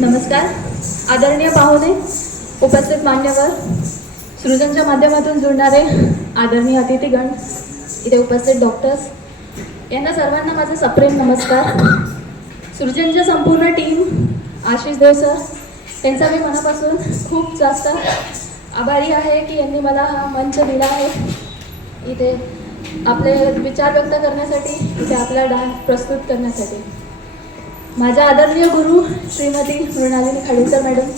नमस्कार. आदरणीय पाहुणे, उपस्थित मान्यवर, सृजनच्या माध्यमातून जुळणारे आदरणीय अतिथीगण, इथे उपस्थित डॉक्टर्स, यांना सर्वांना माझा सप्रेम नमस्कार. सृजनच्या संपूर्ण टीम, आशिष देव सर, त्यांचा मी मनापासून खूप जास्त आभारी आहे की यांनी मला हा मंच दिला आहे, इथे आपले विचार व्यक्त करण्यासाठी, इथे आपला डान्स प्रस्तुत करण्यासाठी. माझ्या आदरणीय गुरु श्रीमती मृणालिनी खाडीलकर मॅडम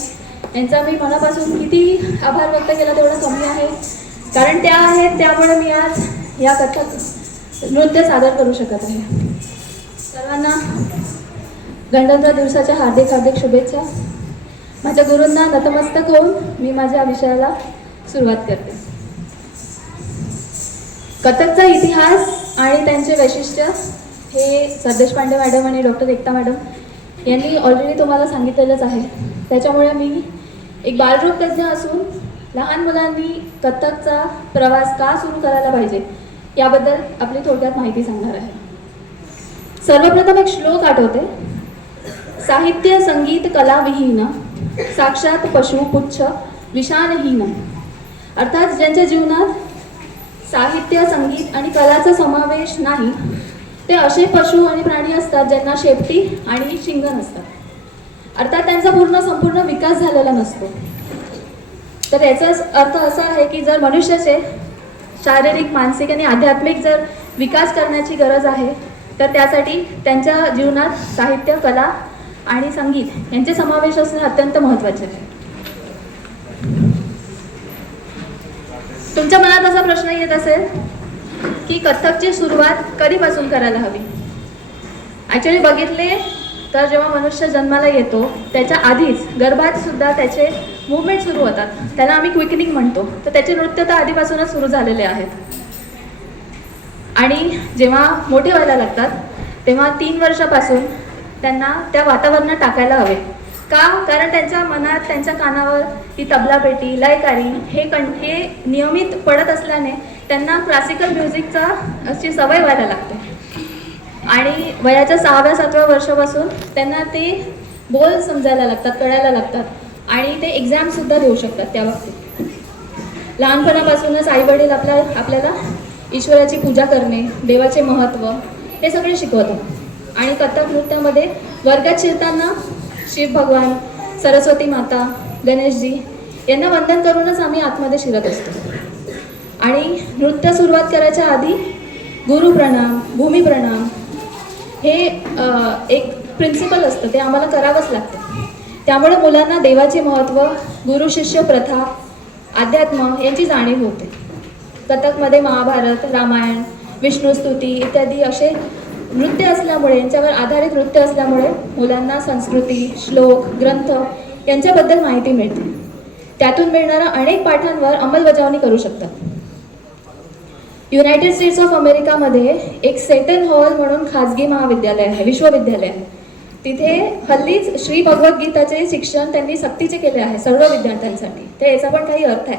यांचा मी मनापासून किती आभार व्यक्त केला तेवढा कमी आहे, कारण त्या आहेत त्यामुळे मी आज या कथक नृत्य सादर करू शकत आहे. सर्वांना गणतंत्र दिवसाच्या हार्दिक हार्दिक शुभेच्छा. माझ्या गुरूंना नतमस्तक होऊन मी माझ्या विषयाला सुरुवात करते. कथकचा इतिहास आणि त्यांचे वैशिष्ट्य हे सरदेश पांडे मॅडम आणि डॉक्टर एकता मॅडम यांनी ऑलरेडी तुम्हाला सांगितलेलंच आहे. त्याच्यामुळे मी एक बालरूप तज्ज्ञ असून लहान मुलांनी कथकचा प्रवास का सुरू करायला पाहिजे याबद्दल आपली थोडक्यात माहिती सांगणार आहे. सर्वप्रथम एक श्लोक आठवते. साहित्य संगीत कलाविहीन साक्षात पशु पुच्छ विषाणहीन. अर्थात ज्यांच्या जीवनात साहित्य संगीत आणि कलाचा समावेश नाही ते असे पशु आणि प्राणी असतात ज्यांना शेपटी आणि शिंग नसतात. अर्थात त्यांचा संपूर्ण विकास झालेला नसतो. तर याचाच अर्थ असा आहे की जर मनुष्याचे शारीरिक मानसिक आणि आध्यात्मिक जर विकास करण्याची गरज आहे तर त्यासाठी त्यांच्या जीवनात साहित्य कला आणि संगीत यांचे समावेश असणे अत्यंत महत्त्वाचे आहे. तुमच्या मनात असा प्रश्न येत असेल की कथकची सुरुवात कधीपासून करायला हवी. ॲक्च्युली बघितले तर जेव्हा मनुष्य जन्माला येतो त्याच्या आधीच गर्भात सुद्धा त्याचे मूवमेंट सुरू होतात, त्याला आम्ही क्विकनिंग म्हणतो. तर त्याचे नृत्य तर आधीपासूनच सुरू झालेले आहेत. आणि जेव्हा मोठे व्हायला लागतात तेव्हा 3 वर्षापासून त्यांना त्या वातावरणात टाकायला हवे. का? कारण त्यांच्या मनात त्यांच्या कानावर ती तबला पेटी लयकारी हे नियमित पडत असल्याने त्यांना क्लासिकल म्युझिकचा अशी सवय व्हायला लागते. आणि वयाच्या 6व्या-7व्या वर्षापासून त्यांना ते बोल समजायला लागतात, कळायला लागतात आणि ते एक्झामसुद्धा देऊ शकतात त्या बाबतीत. लहानपणापासूनच आईवडील आपल्याला ईश्वराची पूजा करणे, देवाचे महत्त्व हे सगळे शिकवतात. आणि कथक नृत्यामध्ये वर्गात शिरताना शिव भगवान, सरस्वती माता, गणेशजी यांना वंदन करूनच आम्ही आतमध्ये शिरत असतो. आणि नृत्य सुरुवात करायच्या आधी गुरु प्रणाम, भूमी प्रणाम हे एक प्रिन्सिपल असतं, ते आम्हाला करावंच लागतं. त्यामुळे मुलांना देवाचे महत्त्व, गुरु शिष्य प्रथा, अध्यात्म यांची जाणीव होते. कथकमध्ये महाभारत, रामायण, विष्णुस्तुती इत्यादी असे नृत्य असल्यामुळे, यांच्यावर आधारित नृत्य असल्यामुळे मुलांना संस्कृती, श्लोक, ग्रंथ यांच्याबद्दल माहिती मिळते. त्यातून मिळणाऱ्या अनेक पाठांवर अंमलबजावणी करू शकतात. युनायटेड स्टेट्स ऑफ अमेरिकामध्ये एक सेटन हॉल म्हणून खाजगी महाविद्यालय आहे, विश्वविद्यालय आहे. तिथे हल्लीच श्री भगवद्गीताचे शिक्षण त्यांनी सक्तीचे केले आहे सर्व विद्यार्थ्यांसाठी. तर याचा पण काही अर्थ आहे,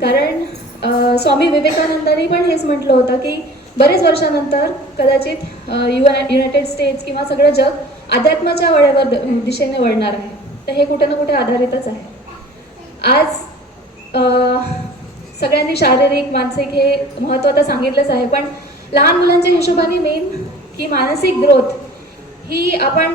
कारण स्वामी विवेकानंदांनी पण हेच म्हटलं होतं की बरेच वर्षानंतर कदाचित युनायटेड स्टेट्स किंवा सगळं जग अध्यात्माच्या वळ्यावर दिशेने वळणार आहे. तर हे कुठे ना कुठे आधारितच आहे. आज सगळ्यांनी शारीरिक मानसिक हे महत्त्व तर सांगितलंच आहे, पण लहान मुलांच्या हिशोबाने मेन ही मानसिक ग्रोथ ही आपण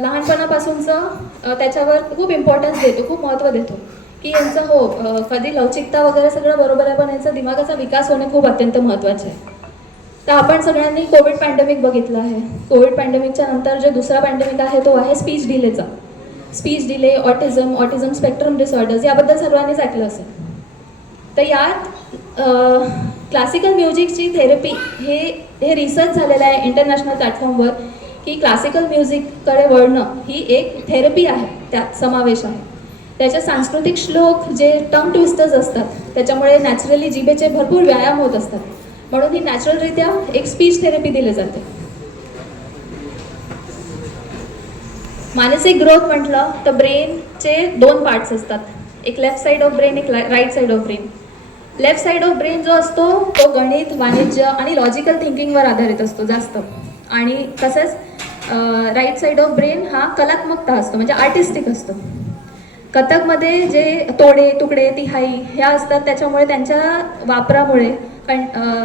लहानपणापासूनचं त्याच्यावर खूप इम्पॉर्टन्स देतो, खूप महत्त्व देतो की यांचं कधी लवचिकता वगैरे सगळं बरोबर आहे, पण यांचा दिमागाचा विकास होणे खूप अत्यंत महत्त्वाचे आहे. तर आपण सगळ्यांनी कोविड पॅन्डेमिक बघितलं आहे. कोविड पॅन्डेमिकच्या नंतर जो दुसरा पॅन्डेमिक आहे तो आहे स्पीच डिलेचा. Speech delay, autism spectrum disorders याबद्दल सर्वांनीच ऐकलं असेल. तर यात क्लासिकल म्युझिकची थेरपी हे रिसर्च झालेलं आहे इंटरनॅशनल प्लॅटफॉर्मवर की क्लासिकल म्युझिककडे वळणं ही एक थेरपी आहे, त्यात समावेश आहे. त्याचे सांस्कृतिक श्लोक जे टंग ट्विस्टर्स असतात त्याच्यामुळे नॅचरली जिभेचे भरपूर व्यायाम होत असतात, म्हणून ही नॅचरलरित्या एक स्पीच थेरपी दिली जाते. मानसिक ग्रोथ म्हटलं तर ब्रेनचे 2 पार्ट्स असतात, एक लेफ्ट साईड ऑफ ब्रेन, एक right side of brain. Left side of brain जो असतो तो गणित, वाणिज्य आणि लॉजिकल थिंकिंगवर आधारित असतो जास्त. आणि तसेच राईट साईड ऑफ ब्रेन हा कलात्मकता असतो, म्हणजे आर्टिस्टिक असतो. कथकमध्ये जे तोडे तुकडे तिहाई ह्या असतात, त्याच्यामुळे त्यांच्या वापरामुळे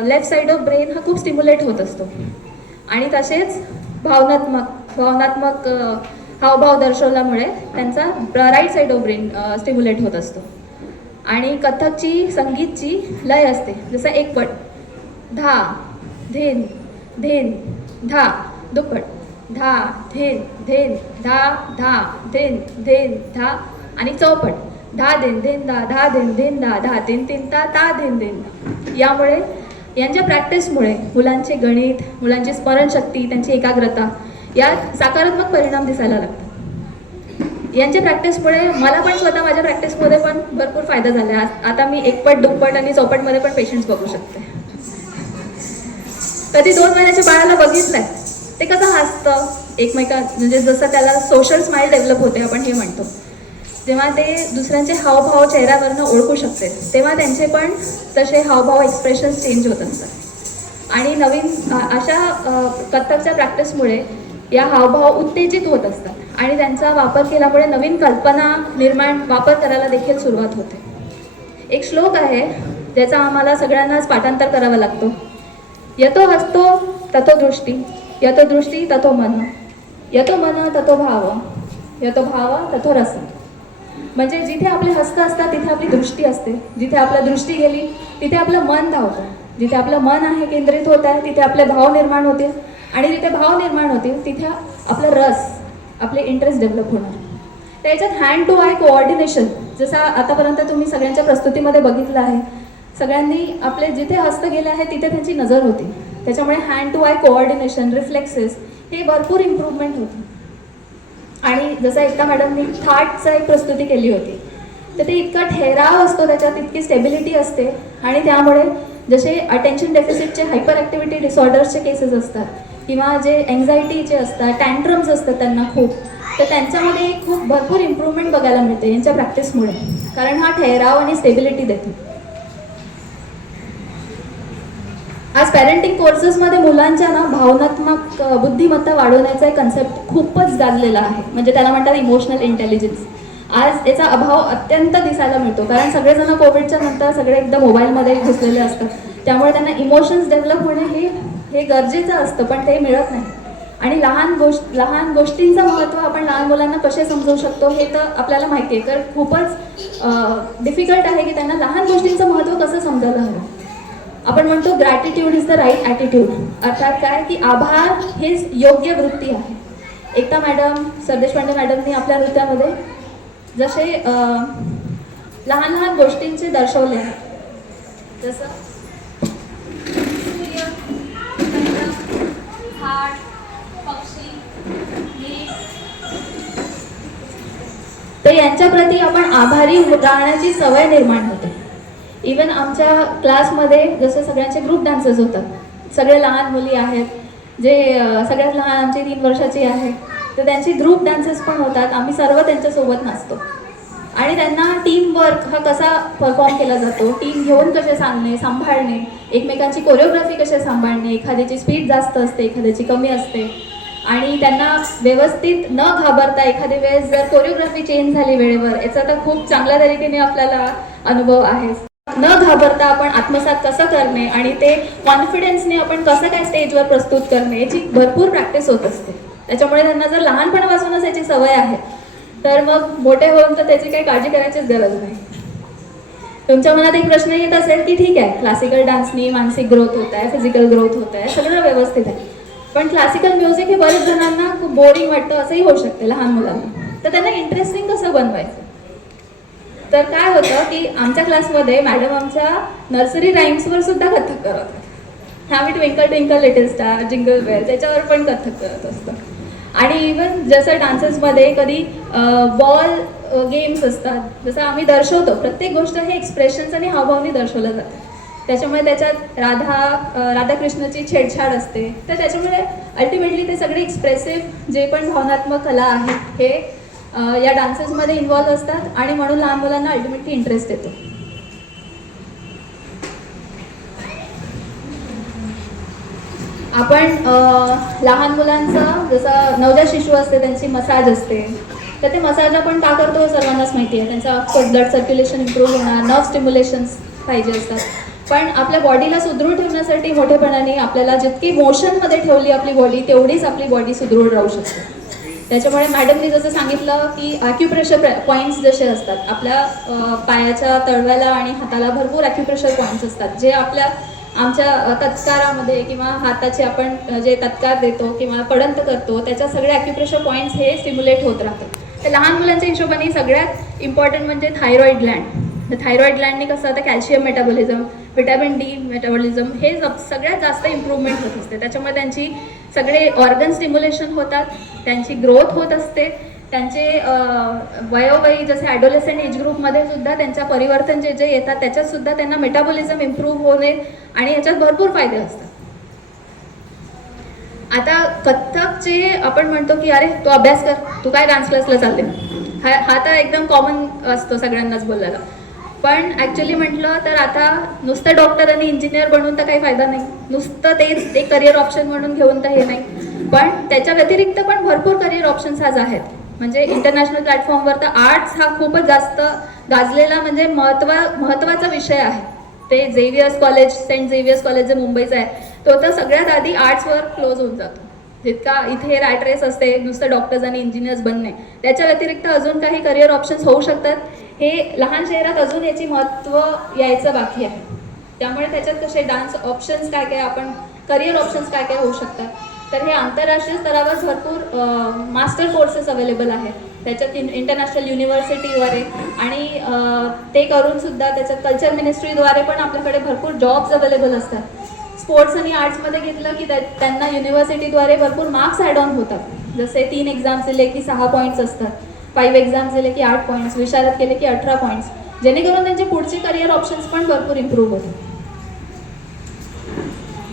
लेफ्ट साईड ऑफ ब्रेन हा खूप स्टिम्युलेट होत असतो. आणि तसेच भावनात्मक हावभाव दर्शवल्यामुळे त्यांचा right side of brain stimulate होत असतो. आणि कथकची संगीतची लय असते, जसं एक पट धा धेन धेन धा, दुप्पट धा धेन धेन धा धा धेन धेन धा, आणि चौपट धा धेन धेन धा धा धेन धेन धा धा धेन धेन ता ता धेन धेन धा. यामुळे यांच्या प्रॅक्टिसमुळे मुलांचे गणित, मुलांची स्मरणशक्ती, त्यांची एकाग्रता यात सकारात्मक परिणाम दिसायला लागतात. यांच्या प्रॅक्टिसमुळे मला पण स्वतः माझ्या प्रॅक्टिसमध्ये पण भरपूर फायदा झाला. आता मी एकपट दुप्पट आणि चौपटमध्ये पण पेशंट्स बघू शकते. कधी 2 महिन्याच्या बाळाला बघितलंय ते कसं हसतं म्हणजे जसं त्याला सोशल स्माइल डेव्हलप होते आपण हे म्हणतो, जेव्हा ते दुसऱ्यांचे हावभाव चेहऱ्यावरनं ओळखू शकते, तेव्हा त्यांचे पण तसे हावभाव एक्सप्रेशन्स चेंज होत असतात. आणि नवीन अशा कथकच्या प्रॅक्टिसमुळे या हावभाव उत्तेजित होत असतात आणि त्यांचा वापर केल्यामुळे नवीन कल्पना वापर करायला देखील सुरुवात होते. एक श्लोक आहे ज्याचा आम्हाला सगळ्यांनाच पाठांतर करावा लागतो. यतो हस्तो ततो दृष्टी, यतो दृष्टी ततो मन, यतो मन ततो भाव, यतो भाव ततो रस. म्हणजे जिथे आपले हस्त असतात तिथे आपली दृष्टी असते, जिथे आपली दृष्टी गेली तिथे आपलं मन धावतं, जिथे आपलं मन आहे केंद्रित होत आहे तिथे आपले भाव निर्माण होतील, आणि जिथे भाव निर्माण होतील तिथे आपला रस, आपले इंटरेस्ट डेव्हलप होणार. त्याच्यात हँड टू आय कोऑर्डिनेशन, जसं आतापर्यंत तुम्ही सगळ्यांच्या प्रस्तुतीमध्ये बघितलं आहे, सगळ्यांनी आपले जिथे हस्त गेले आहे तिथे त्यांची नजर होती. त्याच्यामुळे hand to eye coordination, reflexes हे भरपूर इम्प्रूव्हमेंट होती. आणि जसं एकता मॅडमनी थाटचा एक प्रस्तुती केली होती, तर ते इतका ठेराव असतो त्याच्यात, इतकी स्टेबिलिटी असते. आणि त्यामुळे जसे अटेन्शन डेफिसिटचे हायपर ॲक्टिव्हिटी डिसऑर्डर्सचे केसेस असतात किंवा जे एन्झायटीचे असतात, टँट्रम्स असतात त्यांना खूप, तर त्यांच्यामध्ये खूप भरपूर इम्प्रूव्हमेंट बघायला मिळते यांच्या प्रॅक्टिसमुळे, कारण हा ठेराव आणि स्टेबिलिटी देतो. आज पॅरेंटिंग कोर्सेसमध्ये मुलांच्या भावनात्मक बुद्धिमत्ता वाढवण्याचा एक कन्सेप्ट खूपच गाजलेला आहे, म्हणजे त्याला म्हणतात इमोशनल इंटेलिजन्स. आज याचा अभाव अत्यंत दिसायला मिळतो, कारण सगळेजण कोविडच्या नंतर सगळे एकदा मोबाईलमध्ये घुसलेले असतात, त्यामुळे त्यांना इमोशन्स डेव्हलप होणे हे गरजेचं असतं, पण ते मिळत नाही. आणि लहान गोष्टींचं महत्त्व आपण लहान मुलांना कसे समजवू शकतो हे तर आपल्याला माहिती आहे, तर खूपच डिफिकल्ट आहे की त्यांना लहान गोष्टींचं महत्त्व कसं समजायला हवं. आपण म्हणतो gratitude is the right attitude, अर्थात काय की आभार हेच योग्य वृत्ती आहे. एकता मॅडम, सरदेशपांडे मॅडमनी आपल्या नृत्यामध्ये जसे लहान लहान गोष्टींचे दर्शवले आहे, जसं सूर्य, चंद्र, झाड, पक्षी, तर यांच्या प्रती आपण आभारी राहण्याची सवय निर्माण होते. इवन आमच्या क्लासमध्ये जसं सगळ्यांचे ग्रुप डान्सेस होतात, सगळे लहान मुली आहेत, जे सगळ्यात लहान आमची 3 वर्षाची आहे, तर त्यांचे ग्रुप डान्सेस पण होतात. आम्ही सर्व त्यांच्यासोबत नाचतो आणि त्यांना टीम वर्क हा कसा परफॉर्म केला जातो, टीम घेऊन कसे सांभाळणे, एकमेकांची कोरिओग्राफी कसे सांभाळणे, एखाद्याची स्पीड जास्त असते, एखाद्याची कमी असते, आणि त्यांना व्यवस्थित न घाबरता एखाद्या वेळेस जर कोरिओग्राफी चेंज झाली वेळेवर, याचा तर खूप चांगल्या तरीकेने आपल्याला अनुभव आहे. न घाबरता आपण आत्मसात कसं करणे आणि ते कॉन्फिडन्सने आपण कसं काय स्टेजवर प्रस्तुत करणे याची भरपूर प्रॅक्टिस होत असते. त्याच्यामुळे त्यांना जर लहानपणापासूनच याची सवय आहे तर मग मोठे होऊन तर त्याची काही काळजी करायचीच गरज नाही. तुमच्या मनात एक प्रश्न येत असेल की ठीक आहे, क्लासिकल डान्सनी मानसिक ग्रोथ होत आहे, फिजिकल ग्रोथ होत आहे, सगळं व्यवस्थित आहे, पण क्लासिकल म्युझिक हे बरेच जणांना खूप बोरिंग वाटतं असंही होऊ शकते लहान मुलांना, तर त्यांना इंटरेस्टिंग कसं बनवायचं. तर काय होतं की आमच्या क्लासमध्ये मॅडम आमच्या नर्सरी राईम्सवर सुद्धा कथ्थक करत होते. आम्ही twinkle twinkle little star, jingle bell त्याच्यावर पण कथ्थक करत असतो. आणि इवन जसं डान्सेसमध्ये कधी बॉल गेम्स असतात, जसं आम्ही दर्शवतो, प्रत्येक गोष्ट हे एक्सप्रेशन्स आणि हावभावनी दर्शवलं जातं. त्याच्यामुळे त्याच्यात राधाकृष्णाची छेडछाड असते, तर त्याच्यामुळे अल्टिमेटली ते सगळे एक्सप्रेसिव्ह जे पण भावनात्मक कला आहेत हे या डान्सेसमध्ये इन्व्हॉल्व असतात आणि म्हणून लहान मुलांना अल्टिमेटली इंटरेस्ट येतो. आपण लहान मुलांचं जसं नवजात शिशु असते त्यांची मसाज असते, तर ते मसाज आपण का करतो सर्वांनाच माहिती आहे. त्यांचा ब्लड सर्क्युलेशन इम्प्रूव्ह होणार, नर्व स्टिम्युलेशन्स पाहिजे असतात. पण आपल्या बॉडीला सुदृढ ठेवण्यासाठी मोठेपणाने आपल्याला जितकी मोशनमध्ये ठेवली आपली बॉडी तेवढीच आपली बॉडी सुदृढ राहू शकते. त्याच्यामुळे मॅडमनी जसं सांगितलं की ॲक्युप्रेशर पॉईंट्स जसे असतात आपल्या पायाच्या तळव्याला आणि हाताला भरपूर ॲक्युप्रेशर पॉईंट्स असतात, जे आमच्या तत्कारामध्ये किंवा हाताचे आपण जे तत्कार देतो किंवा पडंत करतो त्याच्या सगळे ॲक्युप्रेशर पॉईंट्स हे स्टिम्युलेट होत राहतात. तर लहान मुलांच्या हिशोबाने सगळ्यात इम्पॉर्टंट म्हणजे थायरॉइड ग्लँड. थायरॉइड ग्लँडनी कसं आता calcium metabolism, vitamin D metabolism हे सगळ्यात जास्त इम्प्रूव्हमेंट होत असते. त्याच्यामुळे त्यांची सगळे ऑर्गन स्टिम्युलेशन होतात, त्यांची ग्रोथ होत असते, त्यांचे वयोवयी जसे ॲडोलेसंट एज ग्रुपमध्ये सुद्धा त्यांच्या परिवर्तन जे जे येतात त्याच्यात सुद्धा त्यांना मेटाबॉलिझम इम्प्रूव्ह होणे आणि याच्यात भरपूर फायदे असतात. आता कथ्थकचे आपण म्हणतो की अरे तू अभ्यास कर, तू काय डान्स क्लासला चालले, हा तर एकदम कॉमन असतो सगळ्यांनाच बोलायला. पण ॲक्च्युली म्हटलं तर आता नुसतं डॉक्टर आणि इंजिनियर बनून तर काही फायदा नाही, नुसतं तेच एक करिअर ऑप्शन म्हणून घेऊन तर हे नाही. पण त्याच्या व्यतिरिक्त पण भरपूर करिअर ऑप्शन्स आज आहेत. म्हणजे इंटरनॅशनल प्लॅटफॉर्मवर तर आर्ट्स हा खूपच जास्त गाजलेला म्हणजे महत्त्वाचा विषय आहे. ते Xavier's college, saint Xavier's college जे मुंबईचं आहे, तो तर सगळ्यात आधी आर्ट्सवर क्लोज होऊन जातो. जितका इथे रॅट रेस असते नुसतं डॉक्टर्स आणि इंजिनियर्स बनणे, त्याच्या व्यतिरिक्त अजून काही करिअर ऑप्शन्स होऊ शकतात. हे लहान शहरात अजून याची महत्त्व यायचं बाकी आहे. त्यामुळे त्याच्यात कसे डान्स ऑप्शन्स काय काय, आपण करिअर ऑप्शन्स काय काय होऊ शकतात. तर हे आंतरराष्ट्रीय स्तरावर भरपूर मास्टर कोर्सेस अवेलेबल आहेत. त्याच्यात इंटरनॅशनल युनिव्हर्सिटीद्वारे आणि ते करून सुद्धा त्याच्यात कल्चर मिनिस्ट्रीद्वारे पण आपल्याकडे भरपूर जॉब्स अवेलेबल असतात. स्पोर्ट्स आणि आर्ट्समध्ये घेतलं की त्यांना युनिव्हर्सिटीद्वारे भरपूर मार्क्स ॲड ऑन होतात. जसे 3 एक्झाम्स दिले की 6 पॉईंट्स असतात, 5 एक्झाम्स दिले की 8 पॉईंट्स, विशारद केले की 18 पॉईंट्स, जेणेकरून त्यांची पुढची करिअर ऑप्शन्स पण भरपूर इम्प्रूव्ह होतात.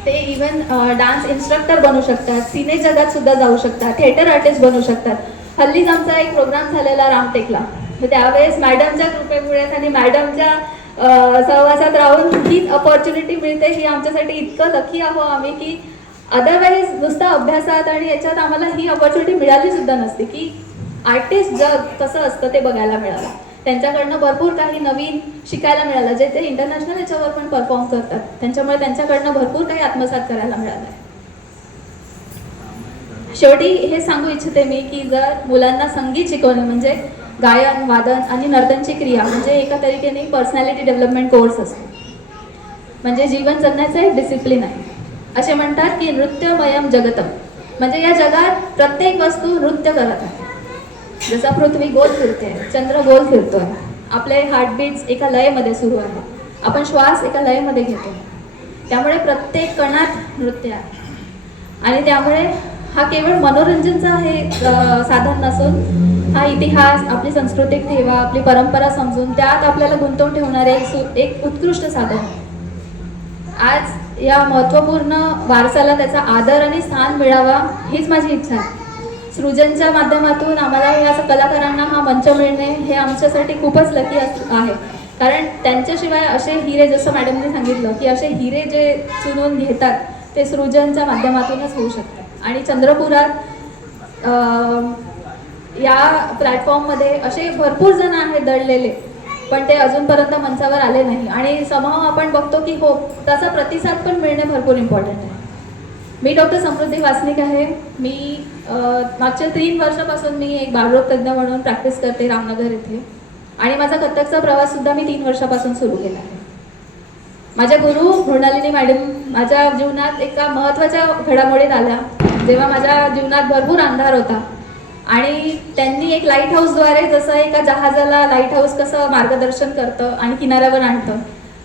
ते इवन डान्स इन्स्ट्रक्टर बनू शकतात, सिने जगात सुद्धा जाऊ शकतात, थिएटर आर्टिस्ट बनू शकतात. हल्लीच आमचा एक प्रोग्राम झालेला रामटेकला, तर त्यावेळेस मॅडमच्या कृपेमुळे आणि मॅडमच्या सहवासात राहून हीच अपॉर्च्युनिटी मिळते. ही आमच्यासाठी इतकं लकी आहो आम्ही की अदरवाईज नुसता अभ्यासात आणि याच्यात आम्हाला ही अपॉर्च्युनिटी मिळाली सुद्धा नसते की आर्टिस्ट जग कसं असतं ते बघायला मिळालं. त्यांच्याकडनं भरपूर काही नवीन शिकायला मिळालं, जे ते इंटरनॅशनल याच्यावर पण परफॉर्म करतात. त्यांच्यामुळे त्यांच्याकडनं भरपूर काही आत्मसात करायला मिळालं आहे. शेवटी हे सांगू इच्छिते मी की जर मुलांना संगीत शिकवणं म्हणजे गायन, वादन आणि नर्तनची क्रिया म्हणजे एका तरीकेने पर्सनॅलिटी डेव्हलपमेंट कोर्स असतो. म्हणजे जीवन जगण्याचं एक डिसिप्लिन आहे. असे म्हणतात की नृत्यमयम जगतम, म्हणजे या जगात प्रत्येक वस्तू नृत्य करत आहे. जसा पृथ्वी गोल फिरते, चंद्र गोल फिरतोय, आपले हार्टबीट्स एका लयमध्ये सुरू आहे, आपण श्वास एका लयमध्ये घेतो. त्यामुळे प्रत्येक कणात नृत्य आहे. आणि त्यामुळे हा केवळ मनोरंजनचा हे साधन नसून हा इतिहास, आपली सांस्कृतिक ठेवा, आपली परंपरा समजून त्यात आपल्याला गुंतवून ठेवणारे एक उत्कृष्ट साधन आहे. आज या महत्त्वपूर्ण वारसाला त्याचा आदर आणि स्थान मिळावा हीच माझी इच्छा आहे. सृजनच्या माध्यमातून आम्हाला या कलाकारांना हा मंच मिळणे हे आमच्यासाठी खूपच लकी आहे. कारण त्यांच्याशिवाय असे हिरे, जसं मॅडमने सांगितलं की असे हिरे जे चुनून घेतात ते सृजनच्या माध्यमातूनच होऊ शकतात. आणि चंद्रपुरात या प्लॅटफॉर्ममध्ये असे भरपूर जण आहेत दडलेले, पण ते अजूनपर्यंत मंचावर आले नाही. आणि समहाव आपण बघतो की हो, तसा प्रतिसाद पण मिळणे भरपूर इम्पॉर्टंट आहे. मी डॉक्टर समृद्धी वासनिक आहे. मी मागच्या 3 वर्षापासून मी एक बालरोग तज्ज्ञ म्हणून प्रॅक्टिस करते रामनगर येथे. आणि माझा कथ्थकचा प्रवाससुद्धा मी 3 वर्षापासून सुरू केला आहे. माझ्या गुरु मृणालिनी मॅडम माझ्या जीवनात एका महत्त्वाच्या घडामोडीत आल्या, जेव्हा माझ्या जीवनात भरपूर अंधार होता. आणि त्यांनी एक लाईट हाऊसद्वारे, जसं एका जहाजाला लाईट हाऊस कसं मार्गदर्शन करतं आणि किनाऱ्यावर आणतं,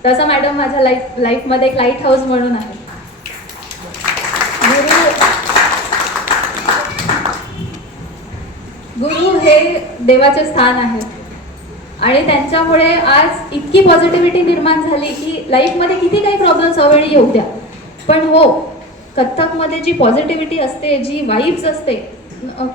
तसं मॅडम माझ्या लाईफमध्ये एक लाईट हाऊस म्हणून आहे. गुरु हे देवाचे स्थान आहे. आणि त्यांच्यामुळे आज इतकी पॉझिटिव्हिटी निर्माण झाली की लाईफमध्ये किती काही प्रॉब्लेम्स अवेळी येऊ द्या, पण हो, कथ्थकमध्ये जी पॉझिटिव्हिटी असते, जी वाईब्स असते,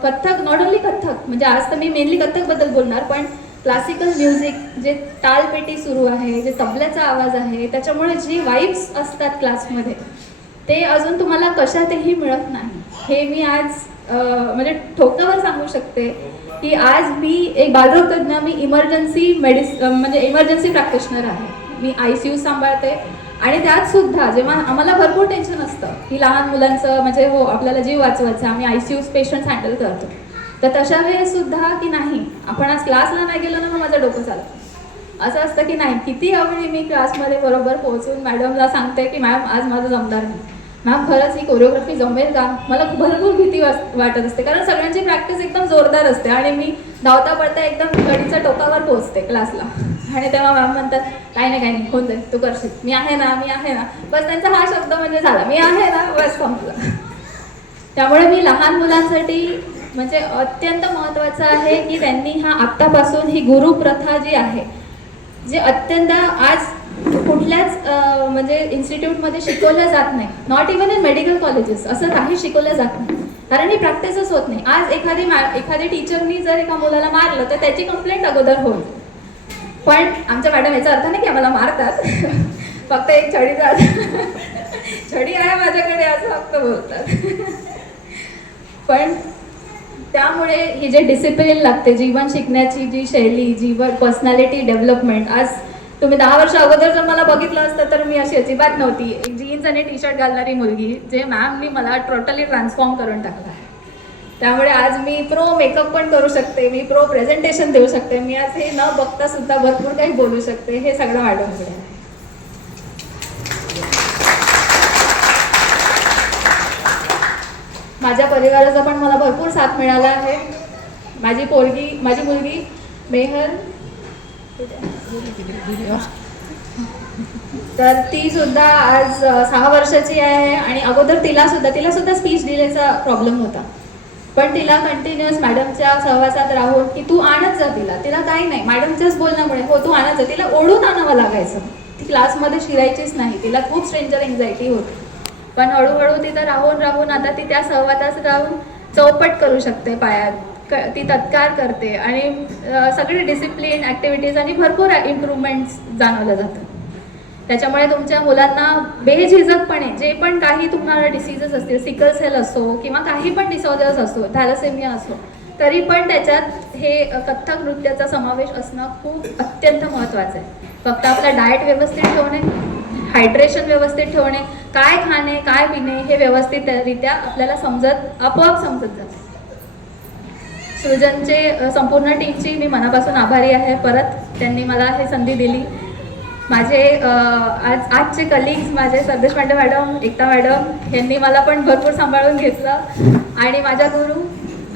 कथ्थक नॉट ओन्ली कथ्थक, म्हणजे आज तर मी मेनली कथ्थकबद्दल बोलणार, पण क्लासिकल म्युझिक, जे तालपेटी सुरू आहे, जे तबल्याचा आवाज आहे, त्याच्यामुळे जी वाईब्स असतात क्लासमध्ये ते अजून तुम्हाला कशातही मिळत नाही. हे मी आज म्हणजे ठोकावर सांगू शकते की आज मी एक बालरोगतज्ञ, मी म्हणजे इमर्जन्सी प्रॅक्टिशनर आहे. मी ICU सांभाळते आणि त्यात सुद्धा जेव्हा आम्हाला भरपूर टेन्शन असतं की लहान मुलांचं म्हणजे हो आपल्याला जीव वाचवायचा, आम्ही ICU पेशंट्स हँडल करतो. तर तशा वेळेस सुद्धा की नाही आपण आज क्लासला नाही गेलो ना मग माझं डोकं चालतं. असं असतं की नाही किती आवडी मी क्लासमध्ये बरोबर पोहोचून मॅडमला सांगते की मॅम आज माझं जमणार नाही, मॅम खरंच ही कोरिओग्राफी जमेल का. मला भरपूर भीती वाटत असते कारण सगळ्यांची प्रॅक्टिस एकदम जोरदार असते आणि मी धावता पडता एकदम कडीच्या टोकावर पोहोचते क्लासला. आणि तेव्हा मॅम म्हणतात काही नाही होऊन जाईल, तू करशील, मी आहे ना मी आहे ना. बस त्यांचा हा शब्द म्हणजे झाला, मी आहे ना, बस संपलं. त्यामुळे मी लहान मुलांसाठी म्हणजे अत्यंत महत्त्वाचं आहे की त्यांनी हा आत्तापासून ही गुरुप्रथा जी आहे, जे अत्यंत आज कुठल्याच म्हणजे इन्स्टिट्यूटमध्ये शिकवलं जात नाही, not even in medical colleges असं काही शिकवलं जात नाही कारण ही प्रॅक्टिसच होत नाही. आज एखादी टीचरनी जर एका मुलाला मारलं तर त्याची कंप्लेंट अगोदर होईल. पण आमच्या मॅडम याचा अर्थ नाही की आम्हाला मारतात, फक्त एक छडीचा छडी आहे माझ्याकडे असं फक्त बोलतात. पण त्यामुळे ही जे डिसिप्लिन लागते, जीवन शिकण्याची जी शैली, जीवन पर्सनॅलिटी डेव्हलपमेंट. आज तुम्ही 10 वर्ष अगोदर जर मला बघितलं असतं तर मी अशी अजिबात नव्हती, एक जीन्स आणि टी-शर्ट घालणारी मुलगी, जे मॅमनी मला टोटली ट्रान्सफॉर्म करून टाकलं आहे. त्यामुळे आज मी प्रो मेकअप पण करू शकते, मी प्रो प्रेझेंटेशन देऊ शकते, मी आज हे न बघता सुद्धा भरपूर काही बोलू शकते. हे सगळं मॅडमकडे आहे. माझ्या परिवाराचा पण मला भरपूर साथ मिळाला आहे. माझी मुलगी मेहर, तर ती सुद्धा आज 6 वर्षाची आहे आणि अगोदर तिला सुद्धा स्पीच डिलेचा प्रॉब्लेम होता. पण तिला कंटिन्युअस मॅडमच्या सहवासात राहून की तू आणत जा तिला काही नाही, मॅडमच्याच बोलण्यामुळे हो तू आणत जा, तिला ओढून आणावं लागायचं. ती क्लासमध्ये शिरायचीच नाही, तिला खूप स्ट्रेंजर एन्झायटी होती. पण हळूहळू तिथं राहून आता ती त्या सहवासात राहून चौपट करू शकते पायात, ती तत्कार करते आणि सगळे डिसिप्लिन ॲक्टिव्हिटीज आणि भरपूर इम्प्रूव्हमेंट्स जाणवलं जातं. त्याच्यामुळे तुमच्या मुलांना बेझिजकपणे जे पण काही तुम्हाला डिसीजेस असतील, सिकल सेल असो किंवा काही पण डिसऑर्डर्स असो, थॅलेसेमिया असो, तरी पण त्याच्यात हे कथ्थक नृत्याचा समावेश असणं खूप अत्यंत महत्त्वाचं आहे. फक्त आपलं डाएट व्यवस्थित ठेवणे, हायड्रेशन व्यवस्थित ठेवणे, काय खाणे काय पिणे हे व्यवस्थितरित्या आपल्याला आपोआप समजत जाते. सृजनचे संपूर्ण टीमची मी मनापासून आभारी आहे. परत त्यांनी मला हे संधी दिली. माझे आजचे कलिग्स, माझे सरदेश पांडे मॅडम, एकता मॅडम यांनी मला पण भरपूर सांभाळून घेतलं. आणि माझ्या गुरु,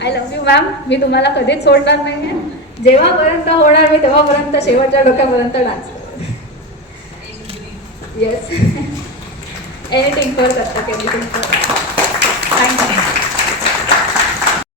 आय लव्ह यू मॅम, मी तुम्हाला कधीच सोडणार नाही आहे. जेव्हापर्यंत होणार मी तेव्हापर्यंत शेवटच्या डोक्यापर्यंत dance. Yes, anything for Kathak, anything for. Thank you.